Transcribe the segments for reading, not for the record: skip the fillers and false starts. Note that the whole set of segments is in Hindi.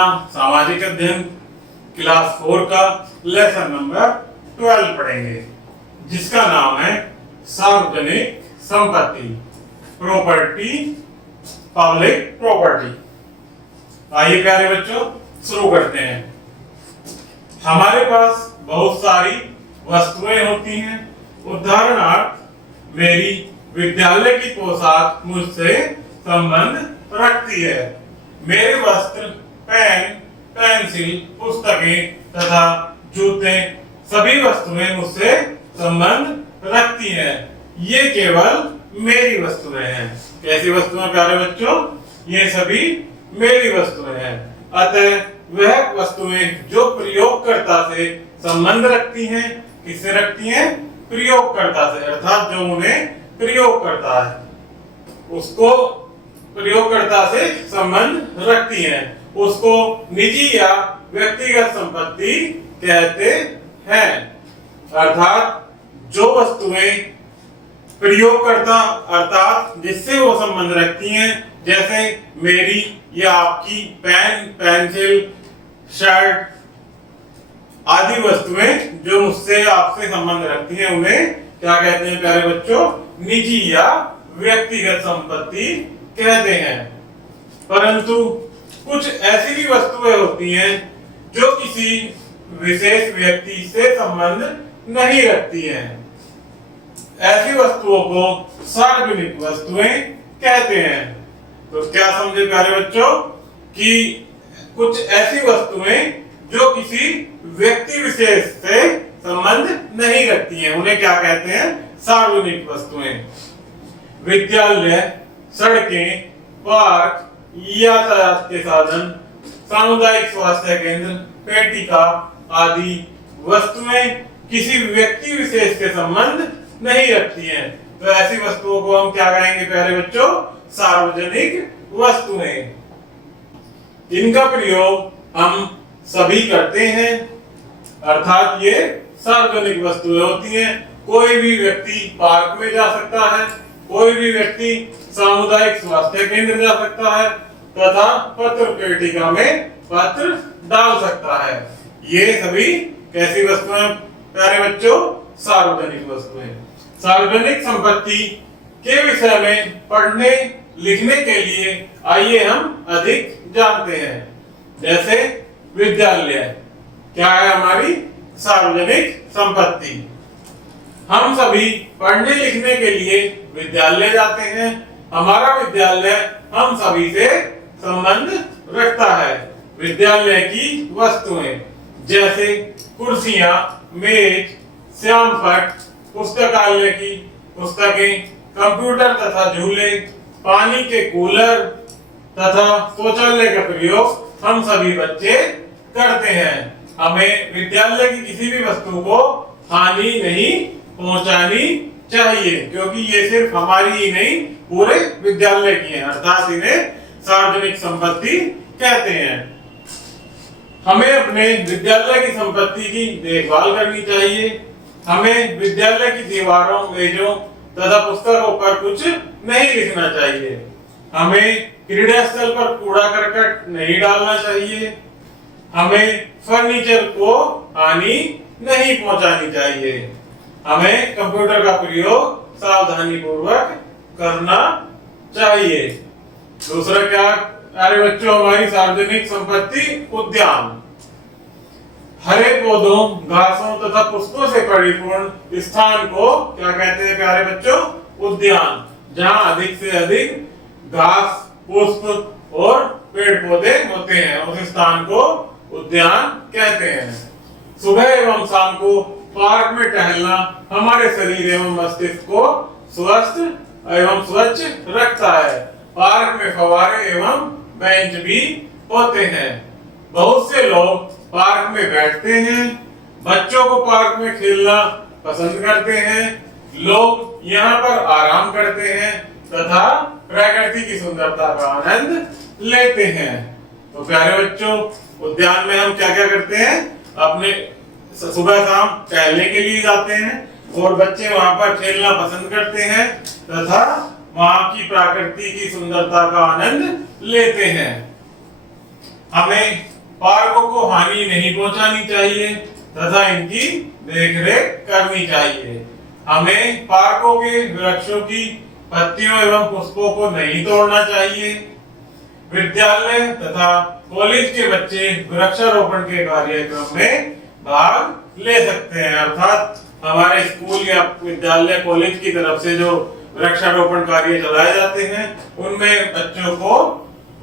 अपना सामाजिक अध्ययन क्लास 4 का लेसन नंबर 12 पढ़ेंगे, जिसका नाम है सार्वजनिक संपत्ति, प्रॉपर्टी, पब्लिक प्रॉपर्टी। आइए प्यारे बच्चों शुरू करते हैं। हमारे पास बहुत सारी वस्तुएं होती हैं। उदाहरणार्थ मेरी विद्यालय की पोशाक मुझसे संबंध रखती है। मेरे वस्त्र, पेन, पेंसिल, पुस्तकें तथा जूते सभी वस्तुएं मुझसे संबंध रखती हैं। ये केवल मेरी वस्तुएं हैं। कैसी वस्तुएं प्यारे बच्चों? ये सभी मेरी वस्तुएं हैं। अतः वह वस्तुएं जो प्रयोगकर्ता से संबंध रखती हैं, किससे रखती हैं? प्रयोगकर्ता से, अर्थात जो उन्हें प्रयोग करता है उसको प्रयोगकर्ता से संबंध रखती हैं, उसको निजी या व्यक्तिगत संपत्ति कहते हैं। अर्थात जो वस्तुएं प्रयोगकर्ता अर्थात जिससे वो संबंध रखती हैं, जैसे मेरी या आपकी पेन, पेंसिल, शर्ट आदि वस्तुएं जो मुझसे आपसे संबंध रखती हैं, उन्हें क्या कहते हैं प्यारे बच्चों? निजी या व्यक्तिगत संपत्ति कहते हैं। परंतु कुछ ऐसी भी वस्तुएं होती हैं जो किसी विशेष व्यक्ति से संबंध नहीं रखती हैं। ऐसी वस्तुओं को सार्वजनिक वस्तुएं कहते हैं। तो क्या समझे प्यारे बच्चों कि कुछ ऐसी वस्तुएं जो किसी व्यक्ति विशेष से संबंध नहीं रखती हैं, उन्हें क्या कहते हैं? सार्वजनिक वस्तुएं। विद्यालय, सड़कें, पार्क, यातायात के साधन, सामुदायिक स्वास्थ्य केंद्र, पेटिका आदि वस्तुएं किसी व्यक्ति विशेष के संबंध नहीं रखती हैं। तो ऐसी वस्तुओं को हम क्या कहेंगे प्यारे बच्चों? सार्वजनिक वस्तुएं। इनका प्रयोग हम सभी करते हैं, अर्थात ये सार्वजनिक वस्तुएं होती हैं। कोई भी व्यक्ति पार्क में जा सकता है, कोई भी व्यक्ति सामुदायिक स्वास्थ्य केंद्र जा सकता है तथा पत्र पेटिका में पत्र डाल सकता है। ये सभी कैसी वस्तुएं प्यारे बच्चों? सार्वजनिक वस्तुएं। सार्वजनिक संपत्ति के विषय में पढ़ने लिखने के लिए आइए हम अधिक जानते हैं। जैसे विद्यालय क्या है? हमारी सार्वजनिक संपत्ति। हम सभी पढ़ने लिखने के लिए विद्यालय जाते हैं। हमारा विद्यालय हम सभी से संबंध रखता है। विद्यालय की वस्तुएं जैसे कुर्सियां, मेज, श्यामपट्ट, पुस्तकालय की पुस्तकें, कंप्यूटर तथा झूले, पानी के कूलर तथा शौचालय का प्रयोग हम सभी बच्चे करते हैं। हमें विद्यालय की किसी भी वस्तु को हानि नहीं पहुंचानी चाहिए, क्योंकि ये सिर्फ हमारी ही नहीं पूरे विद्यालय की है, अर्थात इन्हें सार्वजनिक संपत्ति कहते हैं। हमें अपने विद्यालय की संपत्ति की देखभाल करनी चाहिए। हमें विद्यालय की दीवारों, मेजों तथा पुस्तकों पर कुछ नहीं लिखना चाहिए। हमें क्रीड़ा स्थल पर कूड़ा करकट नहीं डालना चाहिए। हमें फर्नीचर को हानि नहीं पहुंचानी चाहिए। हमें कंप्यूटर का प्रयोग सावधानी पूर्वक करना चाहिए। दूसरा क्या अरे बच्चों? हमारी सार्वजनिक संपत्ति उद्यान। हरे पौधों, घासों तथा पुष्पों से परिपूर्ण स्थान को क्या कहते हैं प्यारे बच्चों? उद्यान। जहां अधिक से अधिक घास, पुष्प और पेड़ पौधे होते हैं, उस स्थान को उद्यान कहते हैं। सुबह एवं शाम को पार्क में टहलना हमारे शरीर एवं मस्तिष्क को स्वस्थ एवं स्वच्छ रखता है। पार्क में फव्वारे एवं बेंच भी होते हैं। बहुत से लोग पार्क में बैठते हैं, बच्चों को पार्क में खेलना पसंद करते हैं। लोग यहाँ पर आराम करते हैं तथा प्रकृति की सुंदरता का आनंद लेते हैं। तो प्यारे बच्चों, उद्यान में हम क्या क्या करते हैं? अपने सुबह शाम टहलने के लिए जाते हैं और बच्चे वहां पर खेलना पसंद करते हैं तथा वहां की प्रकृति की सुंदरता का आनंद लेते हैं। हमें पार्कों को हानि नहीं पहुंचानी चाहिए तथा इनकी देखरेख करनी चाहिए। हमें पार्कों के वृक्षों की पत्तियों एवं पुष्पों को नहीं तोड़ना चाहिए। विद्यालय तथा कॉलेज के बच्चे वृक्षारोपण के कार्यक्रम में भाग ले सकते हैं, अर्थात हमारे स्कूल या विद्यालय कॉलेज की तरफ से जो वृक्षारोपण कार्य चलाए जाते हैं उनमें बच्चों को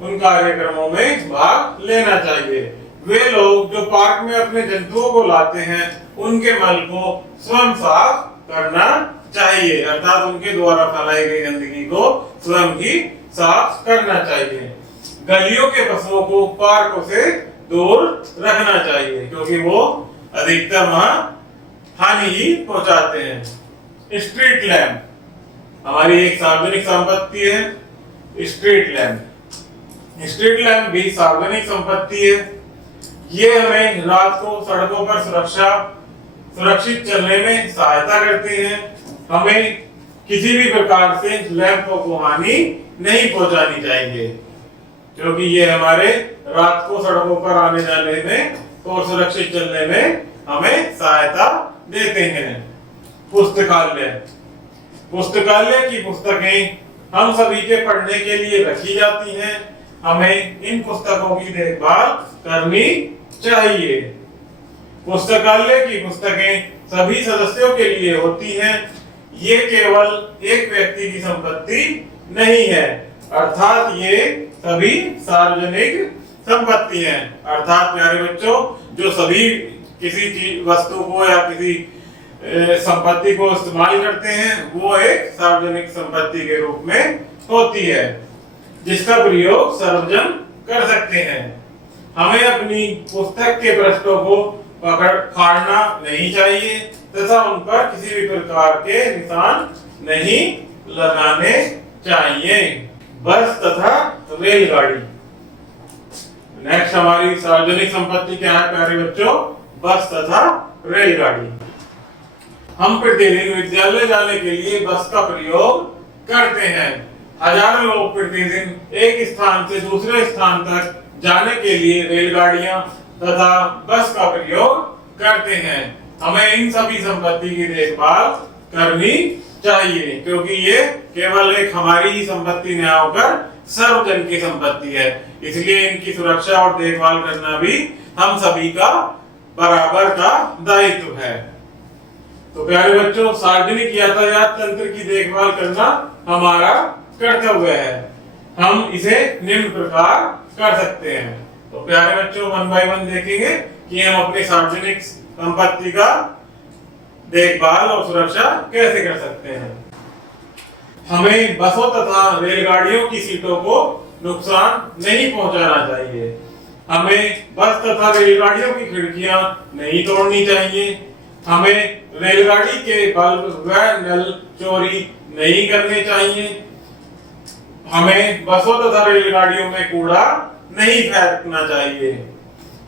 उन कार्यक्रमों में भाग लेना चाहिए। वे लोग जो पार्क में अपने जंतुओं को लाते हैं उनके मल को स्वयं साफ करना चाहिए, अर्थात उनके द्वारा फैलाई गई गंदगी को स्वयं ही साफ करना चाहिए। गलियों के पशुओं को पार्कों से दूर रखना चाहिए क्योंकि वो अधिकतर वहां हानि ही पहुंचाते हैं। स्ट्रीट लैंप हमारी एक सार्वजनिक संपत्ति है। स्ट्रीट लैंप भी सार्वजनिक संपत्ति है। ये हमें रात को सड़कों पर सुरक्षित चलने में सहायता करते हैं। हमें किसी भी प्रकार से लैंपों को हानि नहीं पहुंचानी चाहिए क्योंकि ये हमारे रात को सड़कों पर आने जाने में और सुरक्षित चलने में हमें सहायता देते हैं। पुस्तकालय की पुस्तकें हम सभी के पढ़ने के लिए रखी जाती हैं। हमें इन पुस्तकों की देखभाल करनी चाहिए। पुस्तकालय की पुस्तकें सभी सदस्यों के लिए होती हैं। ये केवल एक व्यक्ति की संपत्ति नहीं है, अर्थात ये सभी सार्वजनिक संपत्ति है। अर्थात प्यारे बच्चों, जो सभी किसी चीज वस्तु को या किसी संपत्ति को इस्तेमाल करते हैं वो एक सार्वजनिक संपत्ति के रूप में होती है जिसका प्रयोग सर्वजन कर सकते हैं। हमें अपनी पुस्तक के पृष्ठों को फाड़ना नहीं चाहिए तथा उन पर किसी भी प्रकार के निशान नहीं लगाने चाहिए। बस तथा रेलगाड़ी, नेक्स्ट हमारी सार्वजनिक संपत्ति क्या है प्यारे बच्चों? बस तथा रेलगाड़ी। हम प्रतिदिन विद्यालय जाने के लिए बस का प्रयोग करते हैं। हजारों लोग प्रतिदिन एक स्थान से दूसरे स्थान तक जाने के लिए रेलगाड़ियां तथा बस का प्रयोग करते हैं। हमें इन सभी संपत्ति की देखभाल करनी चाहिए क्योंकि ये केवल एक हमारी ही संपत्ति न होकर सर्वजन की संपत्ति है, इसलिए इनकी सुरक्षा और देखभाल करना भी हम सभी का बराबर का दायित्व है। तो प्यारे बच्चों, सार्वजनिक यातायात तंत्र की देखभाल करना हमारा कर्तव्य है। हम इसे निम्न प्रकार कर सकते हैं। तो प्यारे बच्चों, 1 बाय 1 देखेंगे कि हम अपनी सार्वजनिक संपत्ति का देखभाल और सुरक्षा कैसे कर सकते हैं। हमें बसों तथा रेलगाड़ियों की सीटों को नुकसान नहीं पहुंचाना चाहिए। हमें बस तथा रेलगाड़ियों की खिड़कियां नहीं तोड़नी चाहिए। हमें रेलगाड़ी के बल्ब व नल चोरी नहीं करने चाहिए। हमें बसों तथा रेलगाड़ियों में कूड़ा नहीं फेंकना चाहिए।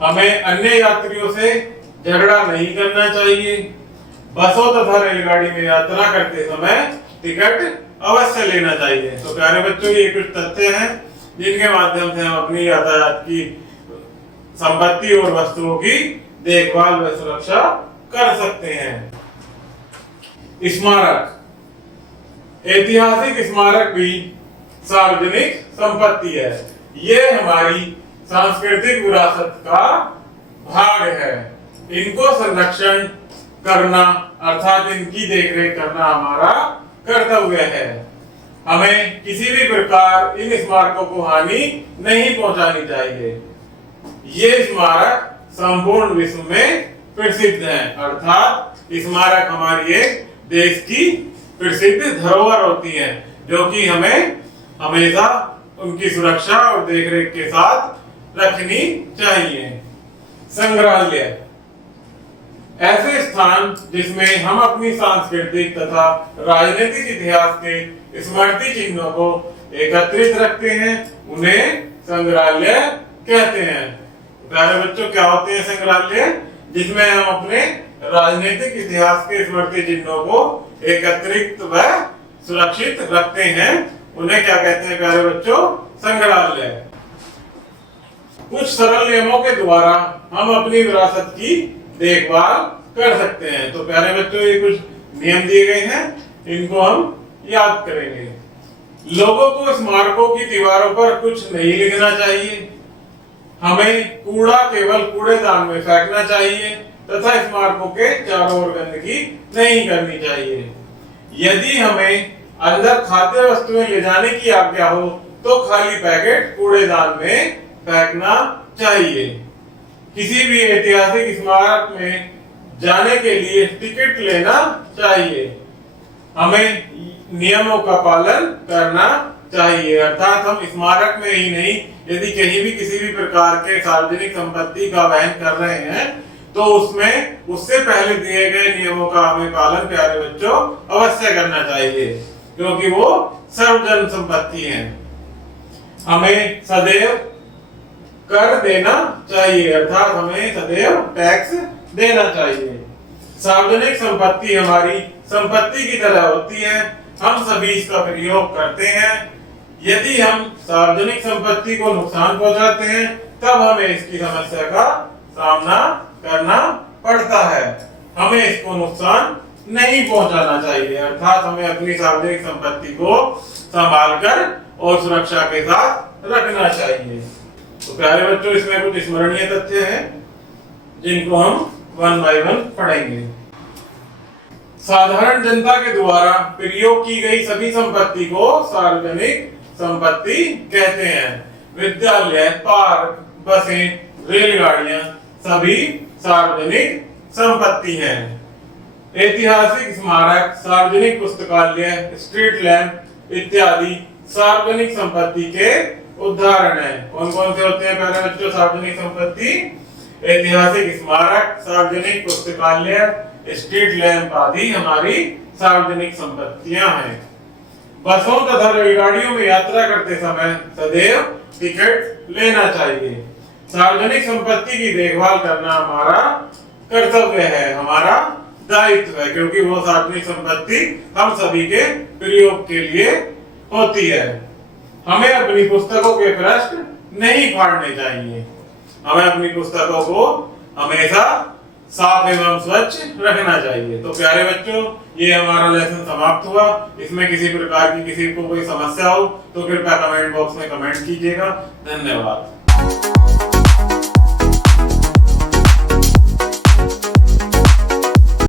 हमें अन्य यात्रियों से झगड़ा नहीं करना चाहिए। बसों तथा रेलगाड़ी में यात्रा करते समय टिकट अवश्य लेना चाहिए। तो प्यारे बच्चों, ये कुछ तथ्य हैं जिनके माध्यम से हम अपनी यातायात की संपत्ति और वस्तुओं की देखभाल व सुरक्षा कर सकते हैं। स्मारक, ऐतिहासिक स्मारक भी सार्वजनिक संपत्ति है। ये हमारी सांस्कृतिक विरासत का भाग है। इनको संरक्षण करना अर्थात इनकी देखरेख करना हमारा कर्तव्य है। हमें किसी भी प्रकार इन स्मारकों को हानि नहीं पहुंचानी चाहिए। ये स्मारक संपूर्ण विश्व में प्रसिद्ध है, अर्थात स्मारक हमारी एक देश की प्रसिद्ध धरोहर होती है जो कि हमें हमेशा उनकी सुरक्षा और देखरेख के साथ रखनी चाहिए। संग्रहालय, ऐसे स्थान जिसमें हम अपनी सांस्कृतिक तथा राजनीतिक इतिहास के स्मृति चिन्हों को एकत्रित रखते हैं, उन्हें संग्रहालय कहते हैं। प्यारे बच्चों, क्या होते हैं संग्रहालय? जिसमें हम अपने राजनीतिक इतिहास के स्मृति चिन्हों को एकत्रित व सुरक्षित रखते हैं, उन्हें क्या कहते हैं प्यारे बच्चों? संग्रहालय। कुछ सरल नियमों के द्वारा हम अपनी विरासत की देखभाल कर सकते हैं। तो प्यारे बच्चों, ये कुछ नियम दिए गए हैं, इनको हम याद करेंगे। लोगों को स्मारकों की दीवारों पर कुछ नहीं लिखना चाहिए। हमें कूड़ा केवल कूड़ेदान में फेंकना चाहिए तथा स्मारकों के चारों ओर गंदगी नहीं करनी चाहिए। यदि हमें अंदर खाद्य वस्तुएं ले जाने की आज्ञा हो तो खाली पैकेट कूड़ेदान में फेंकना चाहिए। किसी भी ऐतिहासिक स्मारक में जाने के लिए टिकट लेना चाहिए। हमें नियमों का पालन करना चाहिए, अर्थात हम स्मारक में ही नहीं, यदि कहीं भी किसी भी प्रकार के सार्वजनिक संपत्ति का वहन कर रहे हैं तो उसमें उससे पहले दिए गए नियमों का हमें पालन प्यारे बच्चों अवश्य करना चाहिए, क्योंकि वो सर्वजन संपत्ति है। हमें सदैव कर देना चाहिए, अर्थात हमें सदैव टैक्स देना चाहिए। सार्वजनिक संपत्ति हमारी संपत्ति की तरह होती है, हम सभी इसका प्रयोग करते हैं। यदि हम सार्वजनिक संपत्ति को नुकसान पहुंचाते हैं तब हमें इसकी समस्या का सामना करना पड़ता है। हमें इसको नुकसान नहीं पहुंचाना चाहिए, अर्थात हमें अपनी सार्वजनिक संपत्ति को संभाल कर और सुरक्षा के साथ रखना चाहिए। तो प्यारे बच्चों, इसमें कुछ स्मरणीय तथ्य हैं जिनको हम वन बाय वन पढ़ेंगे। साधारण जनता के द्वारा प्रयोग की गई सभी संपत्ति को सार्वजनिक संपत्ति कहते हैं। विद्यालय, पार्क, बसें, रेलगाड़ियां सभी सार्वजनिक संपत्ति हैं। ऐतिहासिक स्मारक, सार्वजनिक पुस्तकालय, स्ट्रीट लैंप इत्यादि सार्वजनिक संपत्ति के उदाहरण हैं। कौन कौन से होते हैं प्यारे बच्चों सार्वजनिक संपत्ति? ऐतिहासिक स्मारक, सार्वजनिक पुस्तकालय, स्ट्रीट लैंप आदि हमारी सार्वजनिक संपत्तियां हैं। बसों तथा रेलगाड़ियों में यात्रा करते समय सदैव टिकट लेना चाहिए। सार्वजनिक संपत्ति की देखभाल करना हमारा कर्तव्य है, हमारा दायित्व है, क्योंकि वो सार्वजनिक संपत्ति हम सभी के प्रयोग के लिए होती है। हमें अपनी पुस्तकों के पृष्ठ नहीं फाड़ने चाहिए। हमें अपनी पुस्तकों को हमेशा साफ एवं स्वच्छ रखना चाहिए। तो प्यारे बच्चों, ये हमारा लेसन समाप्त हुआ। इसमें किसी प्रकार की किसी को कोई समस्या हो तो कृपया कमेंट बॉक्स में कमेंट कीजिएगा। धन्यवाद।